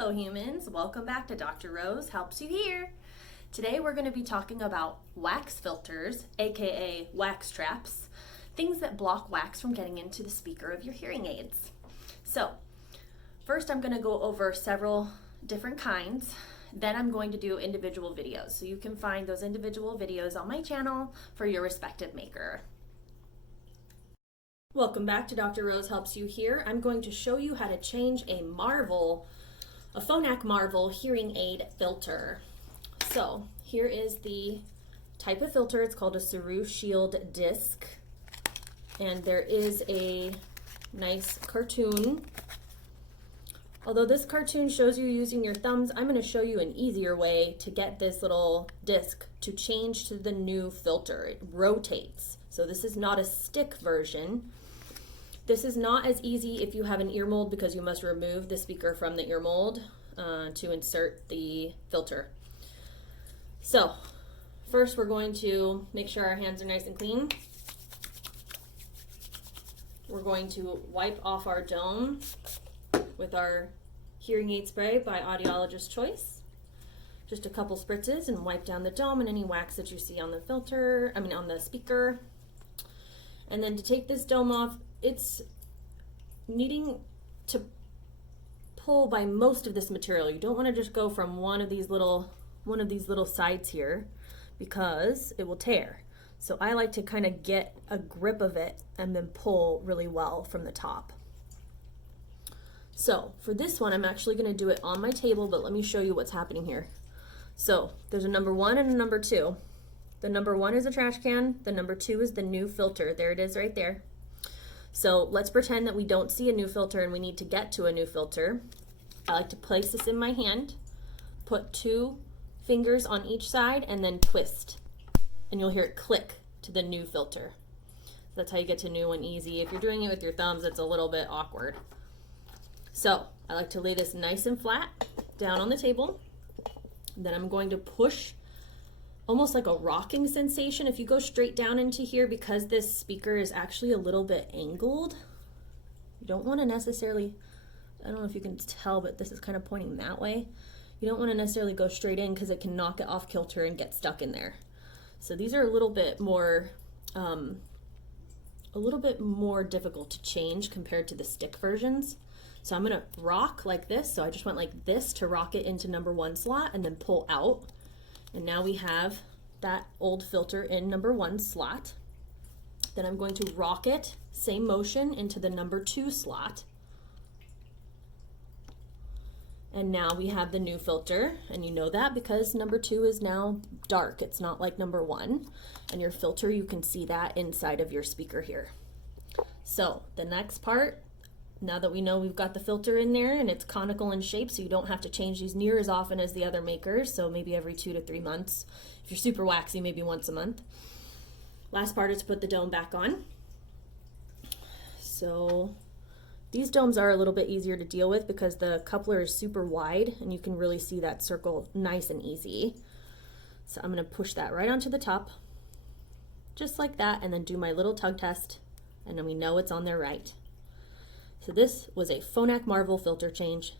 Hello humans, welcome back to Dr. Rose Helps You Hear. Today we're going to be talking about wax filters, aka wax traps, things that block wax from getting into the speaker of your hearing aids. So first I'm going to go over several different kinds, then I'm going to do individual videos. So you can find those individual videos on my channel for your respective maker. Welcome back to Dr. Rose Helps You Hear. I'm going to show you how to change a Phonak Marvel hearing aid filter. So here is the type of filter. It's called a Cerushield disc. And there is a nice cartoon. Although this cartoon shows you using your thumbs, I'm going to show you an easier way to get this little disc to change to the new filter. It rotates. So this is not a stick version. This is not as easy if you have an ear mold because you must remove the speaker from the ear mold to insert the filter. So first we're going to make sure our hands are nice and clean. We're going to wipe off our dome with our hearing aid spray by Audiologist Choice. Just a couple spritzes and wipe down the dome and any wax that you see on the filter, on the speaker. And then to take this dome off, it's needing to pull by most of this material. You don't want to just go from one of these little sides here because it will tear. So I like to kind of get a grip of it and then pull really well from the top. So for this one, I'm actually going to do it on my table, but let me show you what's happening here. So there's a number 1 and a number 2. The number 1 is a trash can. The number 2 is the new filter. There it is right there. So let's pretend that we don't see a new filter and we need to get to a new filter. I like to place this in my hand, put 2 fingers on each side, and then twist. And you'll hear it click to the new filter. That's how you get to new and easy. If you're doing it with your thumbs, it's a little bit awkward. So I like to lay this nice and flat down on the table. Then I'm going to push almost like a rocking sensation. If you go straight down into here, because this speaker is actually a little bit angled, you don't want to necessarily, I don't know if you can tell, but this is kind of pointing that way. You don't want to necessarily go straight in because it can knock it off kilter and get stuck in there. So these are a little bit more difficult to change compared to the stick versions. So I'm going to rock like this. So I just went like this to rock it into number 1 slot and then pull out. And now we have that old filter in number 1 slot. Then I'm going to rock it, same motion, into the number 2 slot. And now we have the new filter, and you know that because number 2 is now dark. It's not like number 1. And your filter, you can see that inside of your speaker here. So the next part, now that we know we've got the filter in there and it's conical in shape, so you don't have to change these near as often as the other makers, so maybe every 2 to 3 months. If you're super waxy, maybe once a month. Last part is to put the dome back on. So these domes are a little bit easier to deal with because the coupler is super wide and you can really see that circle nice and easy. So I'm going to push that right onto the top, just like that, and then do my little tug test, and then we know it's on there right. So this was a Phonak Marvel filter change.